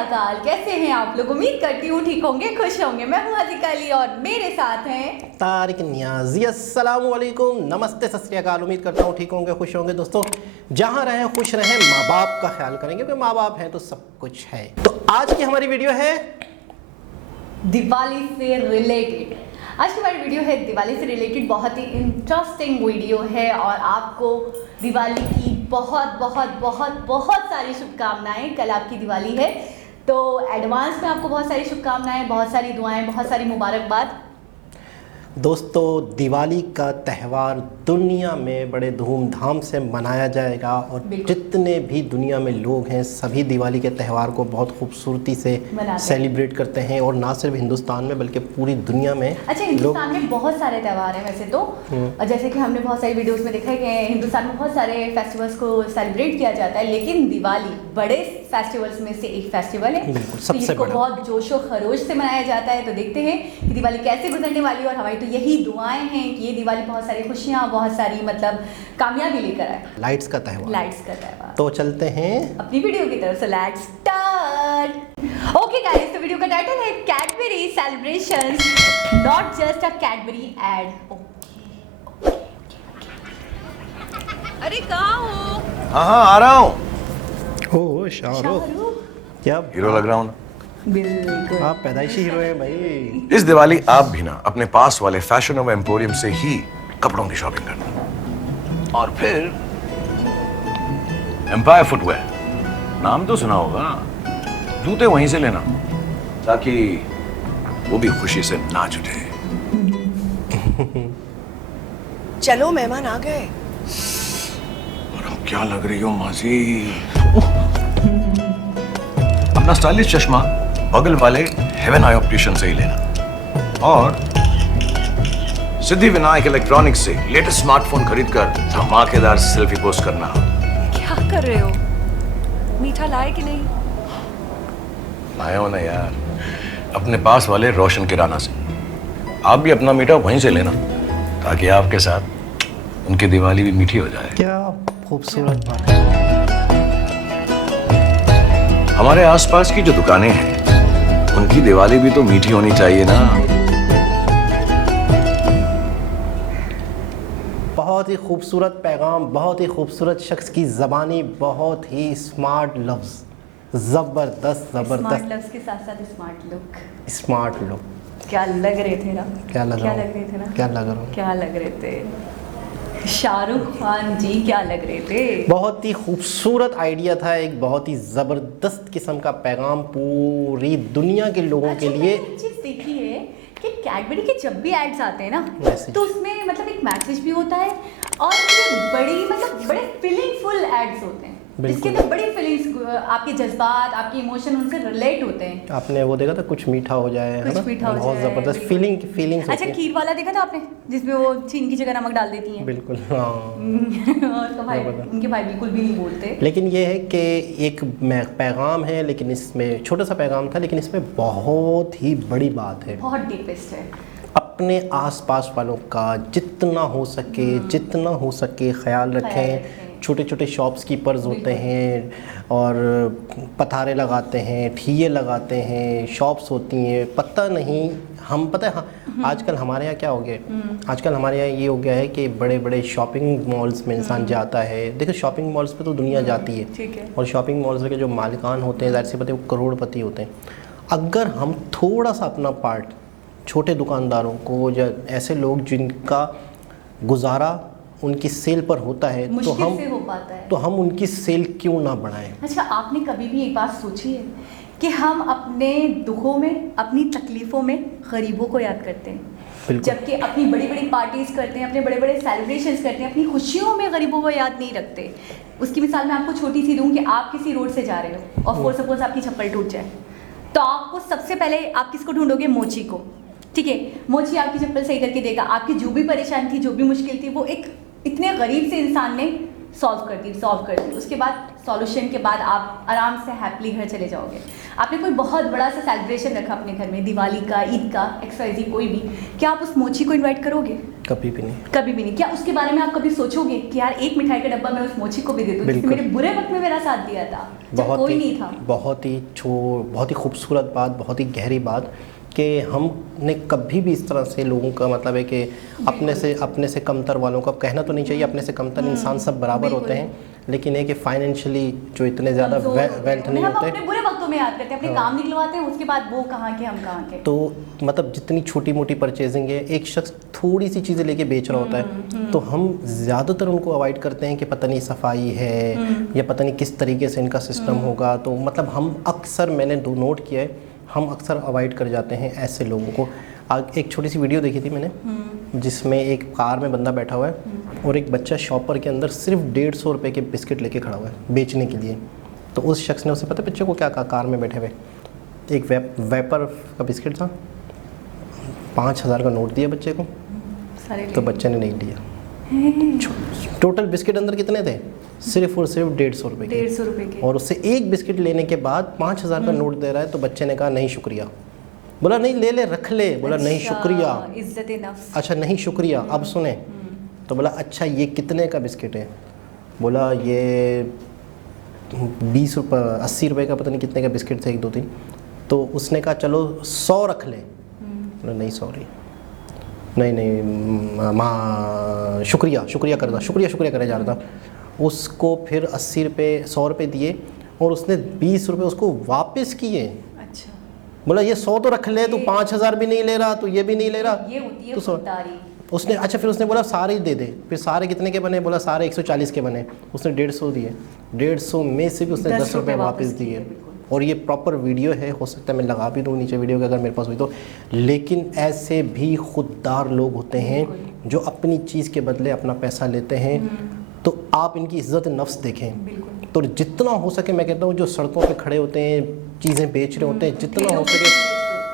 अकाल, कैसे हैं आप लोग? उम्मीद करती हूँ ठीक होंगे, खुश होंगे। मैं हूँ हसीका अली और मेरे साथ हैं तारिक नियाजी। अस्सलाम वालेकुम, नमस्ते, सत श्री अकाल। उम्मीद करता हूँ ठीक होंगे, खुश होंगे। दोस्तों, जहाँ रहें खुश रहें, माँ बाप का ख्याल करें, क्योंकि माँ बाप हैं तो सब कुछ है। तो आज की हमारी वीडियो है दिवाली से रिलेटेड। आज की हमारी वीडियो है दिवाली से रिलेटेड, बहुत ही इंटरेस्टिंग वीडियो है और आपको दिवाली की बहुत बहुत बहुत बहुत सारी शुभकामनाएं। कल आपकी दिवाली है तो एडवांस में आपको बहुत सारी शुभकामनाएं, बहुत सारी दुआएं, बहुत सारी मुबारकबाद। दोस्तों, दिवाली का त्यौहार दुनिया में बड़े धूमधाम से मनाया जाएगा और जितने भी दुनिया में लोग हैं सभी दिवाली के त्यौहार को बहुत खूबसूरती से सेलिब्रेट करते हैं। और ना सिर्फ हिंदुस्तान में बल्कि पूरी दुनिया में। अच्छा, हिंदुस्तान में बहुत सारे त्यौहार हैं वैसे तो, जैसे कि हमने बहुत सारी वीडियोस में देखा है कि हिंदुस्तान में बहुत सारे फेस्टिवल्स को सेलिब्रेट किया जाता है, लेकिन दिवाली बड़े फेस्टिवल्स में से एक फेस्टिवल है, सबसे बड़ा, बहुत जोशो खरोश से मनाया जाता है। तो देखते हैं कि दिवाली कैसे गुजरने वाली है और हमारी तो यही दुआएं हैं कि ये दिवाली बहुत सारी खुशियां, बहुत सारी मतलब कामयाबी लेकर आए। लाइट्स का त्यौहार, लाइट्स का त्यौहार। तो चलते हैं अपनी वीडियो की तरफ से। Let's start. ओके गाइस, तो वीडियो का टाइटल है Cadbury celebrations, not just a Cadbury ad. अरे कहाँ हो? हाँ आ रहा हूँ। ओ शाहरुख, क्या हीरो लग रहा हूँ ना? बिल्कुल, आप पैदाइशी हीरो हैं भाई। इस दिवाली आप भी ना अपने पास वाले फैशन नोवा एम्पोरियम से ही कपड़ों की शॉपिंग करना, और फिर एम्पायर फुटवेयर, नाम तो सुना होगा, जूते वहीं से लेना ताकि वो भी खुशी से नाच उठे। चलो मेहमान आ गए। और हम क्या लग रही हो मासी। अपना स्टाइलिश चश्मा बगल वाले हेवन आई ऑप्टिशियन से ही लेना, और सिद्धि विनायक इलेक्ट्रॉनिक्स से लेटेस्ट स्मार्टफोन खरीदकर धमाकेदार सेल्फी पोस्ट करना। क्या कर रहे हो? मीठा लाए कि नहीं? लाए हो ना यार, अपने पास वाले रोशन किराना से। आप भी अपना मीठा वहीं से लेना ताकि आपके साथ उनकी दिवाली भी मीठी हो जाए। क्या खूबसूरत बात है। हमारे आसपास की जो दुकानें हैं उनकी दिवाली भी तो मीठी होनी चाहिए ना। बहुत ही खूबसूरत पैगाम, बहुत ही खूबसूरत शख्स की ज़बानी, बहुत ही स्मार्ट लफ्ज़, ज़बरदस्त स्मार्ट ज़बरदस्त। लव्स के साथ साथ स्मार्ट लुक। स्मार्ट लुक, क्या लग रहे थे ना? क्या लग रहा रहे थे ना? क्या लग रहा हूँ? क्या लग रहे थे शाहरुख खान जी, क्या लग रहे थे। बहुत ही खूबसूरत आइडिया था, एक बहुत ही ज़बरदस्त किस्म का पैगाम पूरी दुनिया के लोगों के लिए। मैंने एक चीज़ देखी है कि कैडबरी के जब भी एड्स आते हैं ना, मैसेज, तो उसमें मतलब एक मैसेज भी होता है और ये बड़ी मतलब बड़े फीलिंगफुल एड्स होते हैं, जिसके अंदर बड़ी फीलिंग्स, आपके जज्बात, आपके इमोशन उनसे रिलेट होते हैं। आपने वो देखा था, कुछ मीठा हो जाए, कुछ मीठा हो बहुत जाए, ज़बरदस्त बिल्कुल। फीलिंग्स अच्छा, खीर वाला देखा था आपने, जिसमें वो चीनी की जगह नमक डाल देती हैं? बिल्कुल, हाँ। और तो भाई, उनके भाई बिल्कुल भी नहीं बोलते। लेकिन ये है कि एक पैगाम है, लेकिन इसमें छोटा सा पैगाम था, लेकिन इसमें बहुत ही बड़ी बात है, बहुत डीपेस्ट है। अपने आसपास वालों का जितना हो सके ख्याल रखें। छोटे छोटे शॉप्स कीपर्स होते हैं और पथारे लगाते हैं, ठिये लगाते हैं, शॉप्स होती हैं, पता नहीं, हम पता है, हाँ, आजकल हमारे यहाँ क्या हो गया, आजकल हमारे यहाँ ये हो गया है कि बड़े बड़े शॉपिंग मॉल्स में इंसान जाता है। देखो, शॉपिंग मॉल्स पे तो दुनिया जाती है, ठीक है, और शॉपिंग मॉल्स के जो मालिकान होते हैं, ज़ाहिर सी बात है, वो करोड़पति होते हैं। अगर हम थोड़ा सा अपना पार्ट छोटे दुकानदारों को, या ऐसे लोग जिनका गुजारा उनकी सेल पर होता है, तो हम उनकी सेल क्यों ना बढ़ाएं। अच्छा, आपने कभी भी एक बात सोची है कि हम अपने दुखों में, अपनी तकलीफ़ों में गरीबों को याद करते हैं, जबकि अपनी बड़ी बड़ी पार्टीज़ करते हैं, अपने बड़े बड़े सेलिब्रेशंस करते हैं, अपनी खुशियों में गरीबों को याद नहीं रखते। उसकी मिसाल मैं आपको छोटी सी दूँ कि आप किसी रोड से जा रहे हो और फॉर सपोज आपकी चप्पल टूट जाए, तो आपको सबसे पहले आप किसको ढूंढोगे? मोची को, ठीक है। मोची आपकी चप्पल सही करके देगा, आपकी जो भी परेशानी थी, जो भी मुश्किल थी, वो एक इतने गरीब से इंसान ने सॉल्व कर दी। उसके बाद सॉल्यूशन के बाद आप आराम से हैप्पीली घर चले जाओगे। आपने कोई बहुत बड़ा सा सेलिब्रेशन रखा अपने घर में, दिवाली का, ईद का, XYZ कोई भी, क्या आप उस मोची को इनवाइट करोगे? कभी भी नहीं। कभी भी नहीं। क्या उसके बारे में आप कभी सोचोगे कि यार एक मिठाई का डब्बा मैं उस मोची को भी दे दूँ, जिसने मेरे बुरे वक्त में मेरा साथ दिया था, जब कोई नहीं था? बहुत ही खूबसूरत बात, बहुत ही गहरी बात कि हमने कभी भी इस तरह से लोगों का मतलब है कि अपने से कमतर वालों का कहना तो नहीं चाहिए, अपने से कमतर इंसान सब बराबर होते हैं, लेकिन है कि फाइनेंशियली जो इतने ज़्यादा वेल्थ नहीं हम होते, अपने बुरे वक्तों में याद करते हैं, अपने काम निकलवाते हैं, उसके बाद वो कहाँ के हम कहाँ के। तो मतलब जितनी छोटी मोटी परचेजिंग है, एक शख्स थोड़ी सी चीज़ें लेके बेच रहा होता है, तो हम ज़्यादातर उनको अवॉइड करते हैं कि पता नहीं सफाई है या पता नहीं किस तरीके से इनका सिस्टम होगा। तो मतलब हम अक्सर, मैंने नोट किया है, हम अक्सर अवॉइड कर जाते हैं ऐसे लोगों को। एक छोटी सी वीडियो देखी थी मैंने, जिसमें एक कार में बंदा बैठा हुआ है और एक बच्चा शॉपर के अंदर सिर्फ 150 रुपये के बिस्किट लेके खड़ा हुआ है बेचने के लिए। तो उस शख्स ने, उसे पता बच्चे को क्या कहा, कार में बैठे हुए एक वेपर का बिस्किट था, 5000 का नोट दिया बच्चे को, तो बच्चे ने नहीं लिया। टोटल बिस्किट अंदर कितने थे? सिर्फ और सिर्फ 150 रुपये के। 150 रुपये के। और उससे एक बिस्किट लेने के बाद 5000 का नोट दे रहा है, तो बच्चे ने कहा नहीं शुक्रिया। बोला नहीं, ले ले, रख ले। बोला नहीं शुक्रिया। इज्जत नफ्स। अच्छा नहीं शुक्रिया। अब सुने, तो बोला अच्छा ये कितने का बिस्किट है? बोला ये 20 रुपये 80 रुपये का, पता नहीं कितने का बिस्किट थे, 1 2 3। तो उसने कहा चलो 100 रख ले। बोला नहीं सॉरी, नहीं माँ शुक्रिया करता, शुक्रिया करे जा रहा था। उसको फिर 80 रुपये 100 रुपये दिए और उसने 20 रुपये उसको वापस किए। अच्छा। बोला ये 100 तो रख ले, तू 5000 भी नहीं ले रहा, तू ये भी नहीं ले रहा, ये होती है तो खुददारी। उसने अच्छा फिर उसने बोला सारे ही दे दे। फिर सारे कितने के बने? बोला सारे 140 के बने। उसने 150 दिए, 150 में से भी उसने 10 रुपये वापस दिए। और ये प्रॉपर वीडियो है, हो सकता है मैं लगा भी दूँ नीचे वीडियो के अगर मेरे पास हुई तो। लेकिन ऐसे भी खुददार लोग होते हैं जो अपनी चीज़ के बदले अपना पैसा लेते हैं। तो आप इनकी इज्जत नफ्स देखें। तो जितना हो सके, मैं कहता हूँ जो सड़कों पे खड़े होते हैं, चीज़ें बेच रहे होते हैं,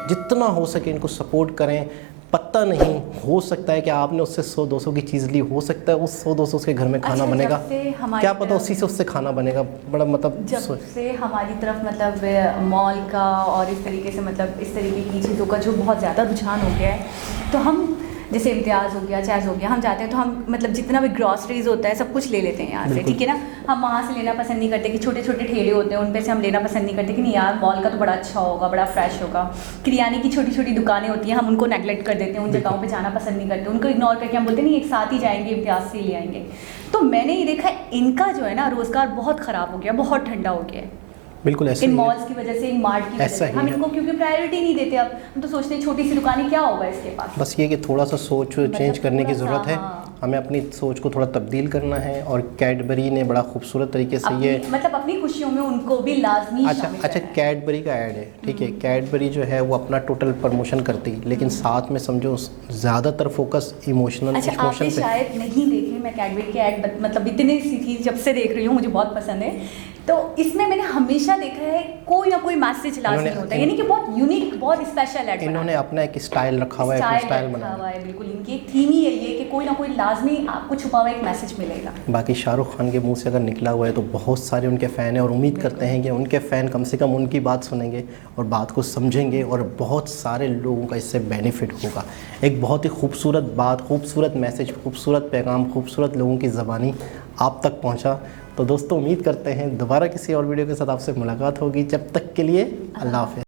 जितना हो सके इनको सपोर्ट करें। पता नहीं, हो सकता है कि आपने उससे 100-200 की चीज़ ली, हो सकता है उस 100-200 उसके घर में खाना बनेगा, क्या पता उसी से उससे खाना बनेगा। बड़ा मतलब जब से हमारी तरफ मतलब मॉल का और इस तरीके से मतलब इस तरीके की चीज़ों का जो बहुत ज़्यादा रुझान हो गया है, तो हम जैसे इम्तियाज़ हो गया, चैज़ हो गया, हम जाते हैं तो हम मतलब जितना भी ग्रॉसरीज होता है सब कुछ ले लेते हैं यहाँ से, ठीक है ना। हम वहाँ से लेना पसंद नहीं करते कि छोटे छोटे ठेले होते हैं उन पे से हम लेना पसंद नहीं करते कि नहीं यार मॉल का तो बड़ा अच्छा होगा, बड़ा फ्रेश होगा। किरियाने की छोटी छोटी दुकानें होती हैं, हम उनको नेगलेक्ट कर देते हैं, उन जगहों पे जाना पसंद नहीं करते, उनको इग्नोर करके हम बोलते नहीं एक साथ ही जाएंगे, इम्तियाज़ से ले आएंगे। तो मैंने ये देखा है इनका जो है ना रोज़गार बहुत ख़राब हो गया, बहुत ठंडा हो गया है। बिल्कुल ऐसा इन मॉल्स की वजह से, इन मार्ट की वजह से हम इनको क्योंकि प्रायोरिटी नहीं देते। अब हम तो सोचते हैं छोटी सी दुकानें क्या होगा इसके पास। बस ये कि थोड़ा सा सोच चेंज करने की ज़रूरत है। हाँ। हमें अपनी सोच को थोड़ा तब्दील करना है। और कैडबरी ने बड़ा खूबसूरत तरीके से ये मतलब अपनी खुशियों में उनको भी लाजमी अच्छा कैडबरी का ऐड है, ठीक है। कैडबरी जो है वो अपना टोटल प्रमोशन करती, लेकिन साथ में समझो ज़्यादातर फोकस इमोशन पे। शायद नहीं देखे मैं कैडबरी के ऐड, मतलब इतनी सी थी जब से देख रही हूँ, मुझे बहुत पसंद है। तो इसमें मैंने हमेशा देखा है कोई ना कोई मैसेज लाजमी होता है, यानी कि बहुत यूनिक, बहुत स्पेशल ऐड। इन्होंने अपना एक स्टाइल रखा हुआ है, स्टाइल बना हुआ है। बिल्कुल इनकी एक थीम ही है ये कि कोई ना कोई लाजमी आपको छुपा हुआ एक मैसेज मिलेगा। बाकी शाहरुख खान के मुंह से अगर निकला हुआ है तो बहुत सारे उनके फ़ैन हैं और उम्मीद करते हैं कि उनके फ़ैन कम से कम उनकी बात सुनेंगे और बात को समझेंगे और बहुत सारे लोगों का इससे बेनिफिट होगा। एक बहुत ही खूबसूरत बात, खूबसूरत मैसेज, खूबसूरत पैगाम, खूबसूरत लोगों की ज़बानी आप तक पहुँचा। तो दोस्तों उम्मीद करते हैं दोबारा किसी और वीडियो के साथ आपसे मुलाकात होगी। जब तक के लिए अल्लाह हाफ़िज़।